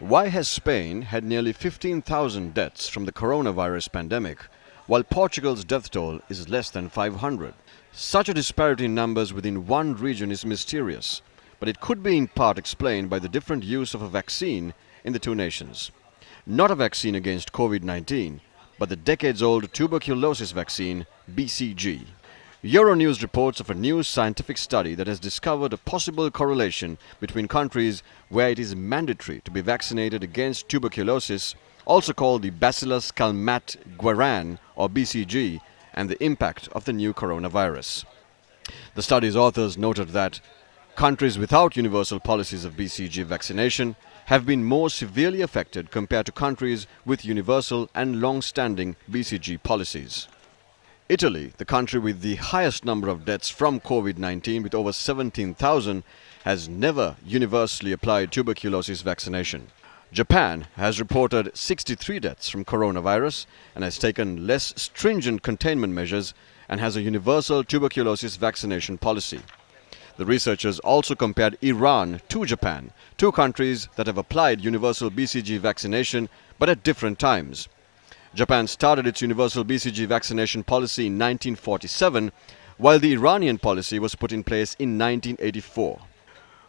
Why has Spain had nearly 15,000 deaths from the coronavirus pandemic, while Portugal's death toll is less than 500? Such a disparity in numbers within one region is mysterious, but it could be in part explained by the different use of a vaccine in the two nations. Not a vaccine against Covid-19, but the decades-old tuberculosis vaccine, BCG. Euronews reports of a new scientific study that has discovered a possible correlation between countries where it is mandatory to be vaccinated against tuberculosis, also called the Bacillus calmette-guerin or BCG, and the impact of the new coronavirus. The study's authors noted that countries without universal policies of BCG vaccination have been more severely affected compared to countries with universal and long-standing BCG policies. Italy, the country with the highest number of deaths from Covid-19 with over 17,000, has never universally applied tuberculosis vaccination. Japan has reported 63 deaths from coronavirus and has taken less stringent containment measures and has a universal tuberculosis vaccination policy. The researchers also compared Iran to Japan, two countries that have applied universal BCG vaccination but at different times. Japan started its universal BCG vaccination policy in 1947, while the Iranian policy was put in place in 1984.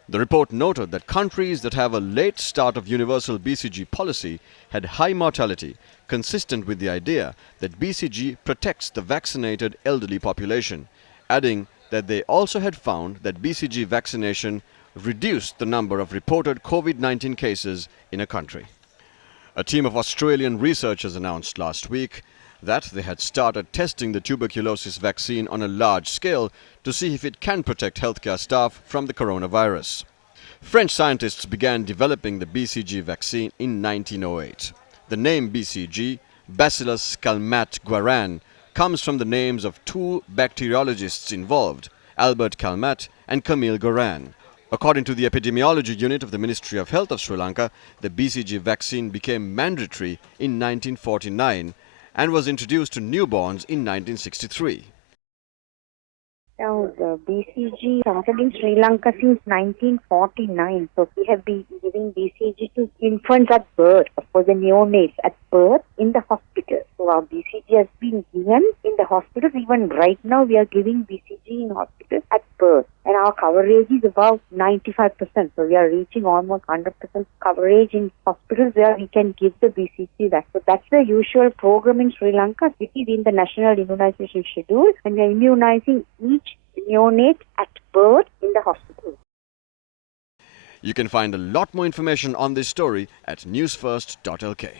The report noted that countries that have a late start of universal BCG policy had high mortality, consistent with the idea that BCG protects the vaccinated elderly population, adding that they also had found that BCG vaccination reduced the number of reported COVID-19 cases in a country. A team of Australian researchers announced last week that they had started testing the tuberculosis vaccine on a large scale to see if it can protect healthcare staff from the coronavirus. French scientists began developing the BCG vaccine in 1908. The name BCG, Bacillus calmette-guerin, comes from the names of two bacteriologists involved, Albert Calmette and Camille Guerin. According to the epidemiology unit of the Ministry of Health of Sri Lanka, the BCG vaccine became mandatory in 1949 and was introduced to newborns in 1963. Now, the BCG started in Sri Lanka since 1949. So, we have been giving BCG to infants at birth, for the neonates at birth in the hospital. So, our BCG has been given in the hospitals. Even right now, we are giving BCG in hospitals at birth. And our coverage is about 95%. So, we are reaching almost 100% coverage in hospitals where we can give the BCG vaccine. So, that's the usual program in Sri Lanka. It is in the National Immunization Schedule. And we are immunizing each neonate at birth in the hospital. You can find a lot more information on this story at Newsfirst.lk.